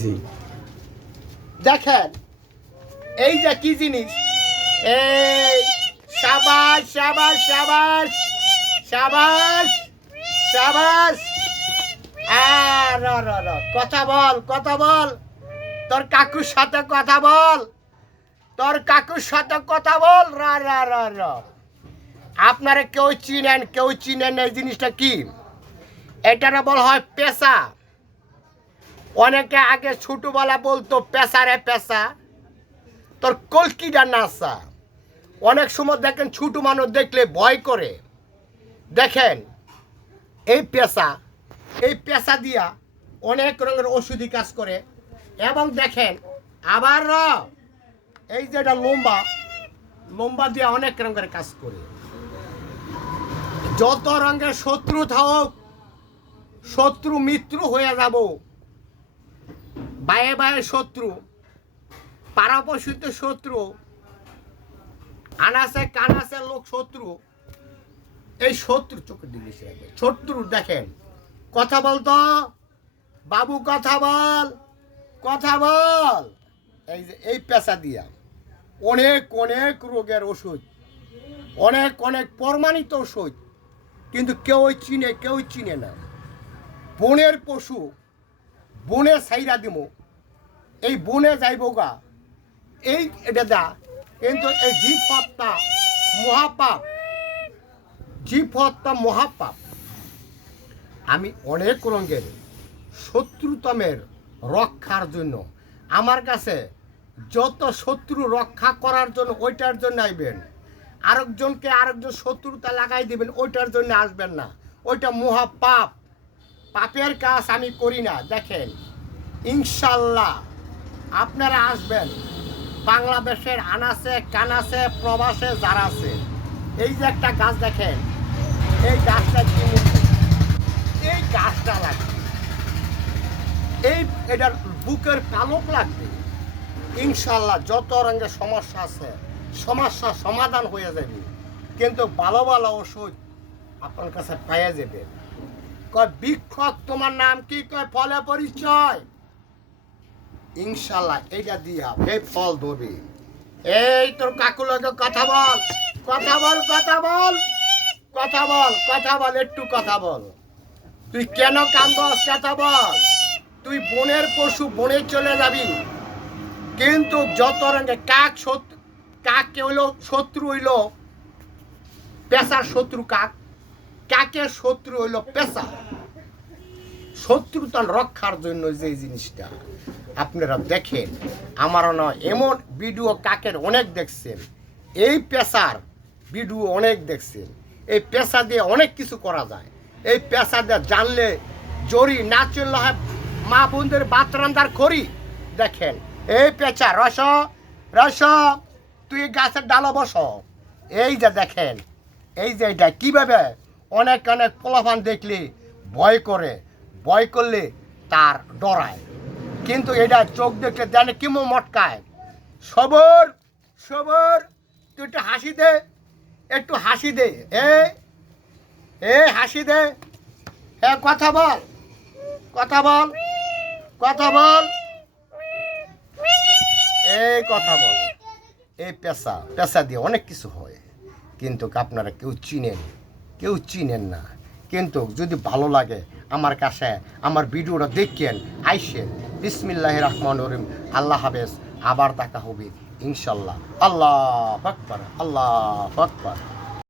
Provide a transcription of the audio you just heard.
জি দেখেন এই যে কি জিনিস? এই সাবাস সাবাস সাবাস সাবাস সাবাস। আর র, র, র, কথা বল কথা বল। তোর কাকুর সাথে কথা বল। তোর কাকুর সাথে কথা বল র র র র। আপনারা কেউ চিনেন কেউ চিনেন এই জিনিসটা কি? এটারে বল হয় পেশা। অনেকে আগে ছোটবেলা বলতো পেশা রে পেশা তোর কলকিটা নাসা অনেক সময় দেখেন ছোট মানুষ দেখলে ভয় করে। দেখেন, এই পেশা এই পেশা দিয়া অনেক রঙের ওষুধি কাজ করে এবং দেখেন, আবার এই যেটা লম্বা লম্বা দিয়ে অনেক রঙের কাজ করে। যত রঙের শত্রু থাক শত্রু মিত্র হয়ে যাব। বায়ে বায়ে শত্রু, পারাপসিত শত্রু আনাসে কানাসে লোক শত্রু, এই শত্রু সে রাখবে। শত্রু দেখেন, কথা বলতো বাবু কথা বল কথা বল এই যে, এই পেশা দিয়া অনেক অনেক রোগের ওষুধ, অনেক অনেক প্রমাণিত ওষুধ, কিন্তু কেউ চিনে কেউ চিনে না বনের পশু, বনে সাইরা দিব এই বনে যাইব গা। এই এটা দা, কিন্তু এই জীব হত্যা মহাপাপ। জীব হত্যা মহাপাপ। আমি অনেক রঙের শত্রুতমের রক্ষার জন্য, আমার কাছে যত শত্রু রক্ষা করার জন্য ওইটার জন্য আইবেন। আরেকজনকে আরেকজন শত্রুতা লাগাই দিবেন, ওইটার জন্য আসবেন না। ওইটা মহাপাপ। পাপের কাজ আমি করি না, দেখেন। ইনশাল্লাহ। আপনারা আসবেন। বাংলাদেশের আনাসে কানাসে প্রবাসে যারা আছে, এই যে একটা গাছ দেখেন, এই গাছটা কি এই গাছটা লাগবে। এই এটার বুকের পালক লাগবে। ইনশাল্লাহ যত রঙের সমস্যা আছে, সমস্যা সমাধান হয়ে যাবে। কিন্তু ভালো ভালো ওষুধ আপনার কাছে পাইয়া যাবে। কয় বিক্ষক তোমার নাম কি? কয় ফলে পরিচয়? ইনশাল্লাহ এইটা দিয়া এই ফল ধরবে। এই তোর কাকু লগে কথা বল কথা বল কথা বল কথা বল কথা বল, একটু কথা বল। তুই কেন কান্দস, কথা বল। তুই বনের পশু, বনে চলে যাবি। কিন্তু যত রঙে কাক শত্রু কাককে হইল শত্রু হইল পেশার শত্রু কাক, কাকের শত্রু হইল পেশা। শত্রুতা রক্ষার জন্য যে জিনিসটা, আপনারা দেখেন, আমারও নয় এমন ভিডিও কাকের অনেক দেখছেন। এই পেশার ভিডিও অনেক দেখছেন। এই পেশা দিয়ে অনেক কিছু করা যায়। এই পেশা দিয়ে জানলে জরি না চললে হয়, মা বোনদের বাতরান্দার করি। দেখেন, এই পেঁচা, রস রস, তুই গাছের ডালো বস। এই যে দেখেন, এই যে এটা কীভাবে অনেক অনেক পোলাপান দেখলে ভয় করে। ভয় করলে তার ডরায়। কিন্তু এটা চোখ দেখলে জানে কিমো মটকায়। সবর সবর, তুই একটু হাসি দে, একটু হাসি দে। এ এ, হাসি দে। হ্যাঁ কথা বল কথা বল কথা বল। এই কথা বল। এই পেশা পেশা দিয়ে অনেক কিছু হয়। কিন্তু আপনারা কেউ চিনেন কেউ চিনেন না। কিন্তু যদি ভালো লাগে আমার কাছে, আমার ভিডিওটা দেখেন, আইসেন। বিসমিল্লাহ রহমান রহিম। আল্লাহ হাফেজ। আবার দেখা হবে, ইনশাল্লাহ। আল্লাহ আকবর, আল্লাহ আকবার।